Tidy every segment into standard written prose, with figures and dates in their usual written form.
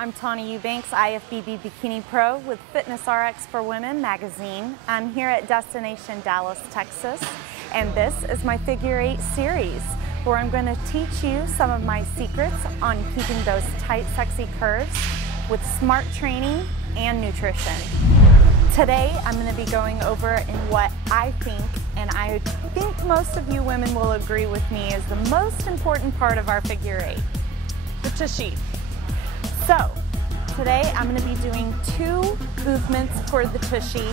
I'm Tawna Eubanks, IFBB Bikini Pro with FitnessRx for Women magazine. I'm here at Destination Dallas, Texas, and this is my Figure 8 series where I'm going to teach you some of my secrets on keeping those tight, sexy curves with smart training and nutrition. Today, I'm going to be going over in what I think, and I think most of you women will agree with me, is the most important part of our Figure 8, the tushy. So, today I'm going to be doing two movements for the tushy.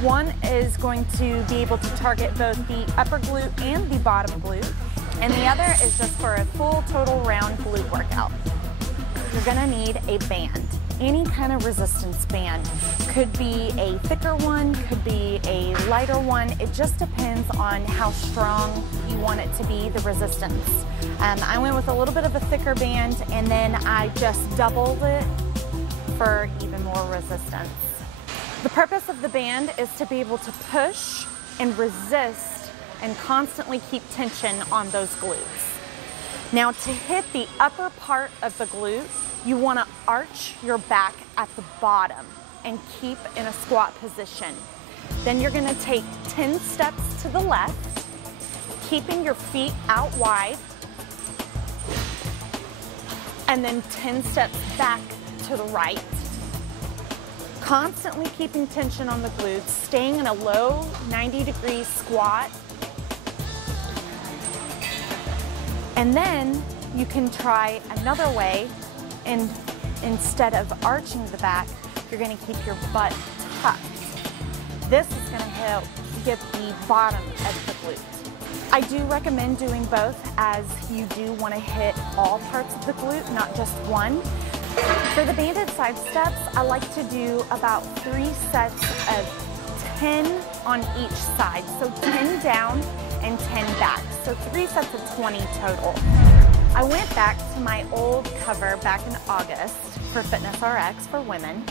One is going to be able to target both the upper glute and the bottom glute, and the other is just for a full total round glute workout. You're going to need a band, any kind of resistance band. Could be a thicker one, could be a lighter one. It just depends on how strong you want it to be, the resistance. I went with a little bit of a thicker band, and then I just doubled it for even more resistance. The purpose of the band is to be able to push and resist and constantly keep tension on those glutes. Now, to hit the upper part of the glute, you want to arch your back at the bottom and keep in a squat position. Then you're going to take 10 steps to the left, keeping your feet out wide, and then 10 steps back to the right. Constantly keeping tension on the glutes, staying in a low 90-degree squat. And then you can try another way, and instead of arching the back, you're going to keep your butt tucked. This is going to help get the bottom of the glute. I do recommend doing both, as you do want to hit all parts of the glute, not just one. For the banded side steps, I like to do about 3 sets of 10 on each side. So 10 down and 10 back. So 3 sets of 20 total. I went back to my old cover back in August for FitnessRx for Women,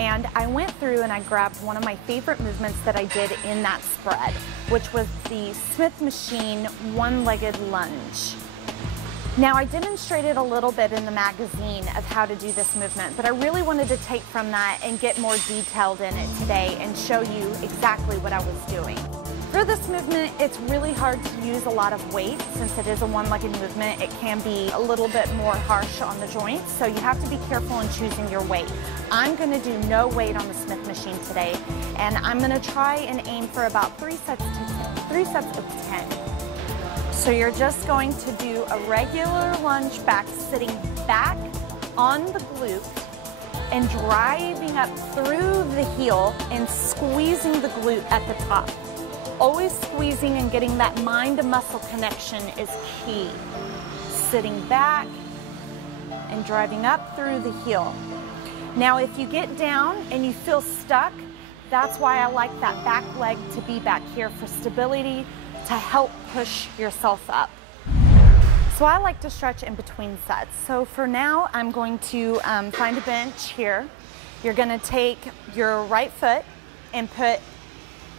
and I went through and I grabbed one of my favorite movements that I did in that spread, which was the Smith machine one-legged lunge. Now, I demonstrated a little bit in the magazine of how to do this movement, but I really wanted to take from that and get more detailed in it today and show you exactly what I was doing. For this movement, it's really hard to use a lot of weight. Since it is a one-legged movement, it can be a little bit more harsh on the joints, so you have to be careful in choosing your weight. I'm going to do no weight on the Smith machine today, and I'm going to try and aim for about 3 sets of 10. So you're just going to do a regular lunge back, sitting back on the glute and driving up through the heel and squeezing the glute at the top. Always squeezing and getting that mind-to-muscle connection is key. Sitting back and driving up through the heel. Now, if you get down and you feel stuck, that's why I like that back leg to be back here for stability, to help push yourself up. So I like to stretch in between sets. So for now, I'm going to find a bench here. You're going to take your right foot and put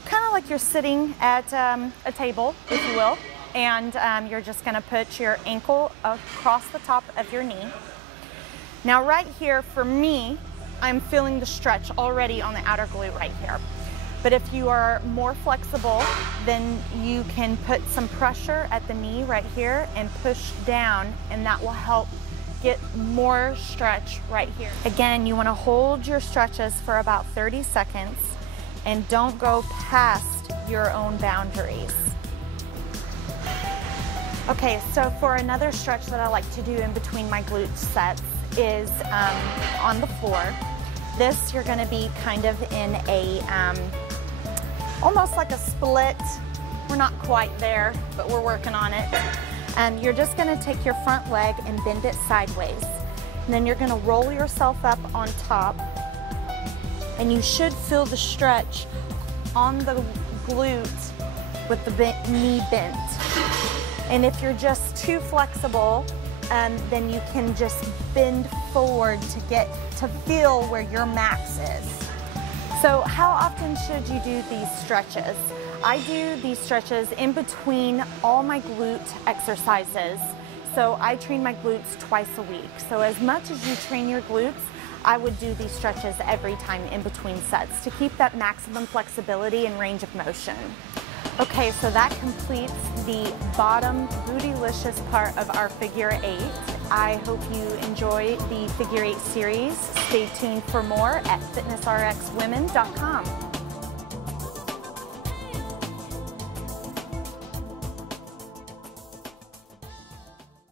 kind of like you're sitting at a table, if you will, and you're just going to put your ankle across the top of your knee. Now right here, for me, I'm feeling the stretch already on the outer glute right here. But if you are more flexible, then you can put some pressure at the knee right here and push down, and that will help get more stretch right here. Again, you want to hold your stretches for about 30 seconds. And don't go past your own boundaries. Okay, so for another stretch that I like to do in between my glute sets is on the floor. This, you're gonna be kind of in a, almost like a split. We're not quite there, but we're working on it. You're just gonna take your front leg and bend it sideways. And then you're gonna roll yourself up on top, and you should feel the stretch on the glute with the knee bent. And if you're just too flexible, then you can just bend forward to get to feel where your max is. So how often should you do these stretches? I do these stretches in between all my glute exercises. So I train my glutes twice a week. So as much as you train your glutes, I would do these stretches every time in between sets to keep that maximum flexibility and range of motion. Okay, so that completes the bottom bootylicious part of our figure 8. I hope you enjoy the figure 8 series. Stay tuned for more at fitnessrxwomen.com.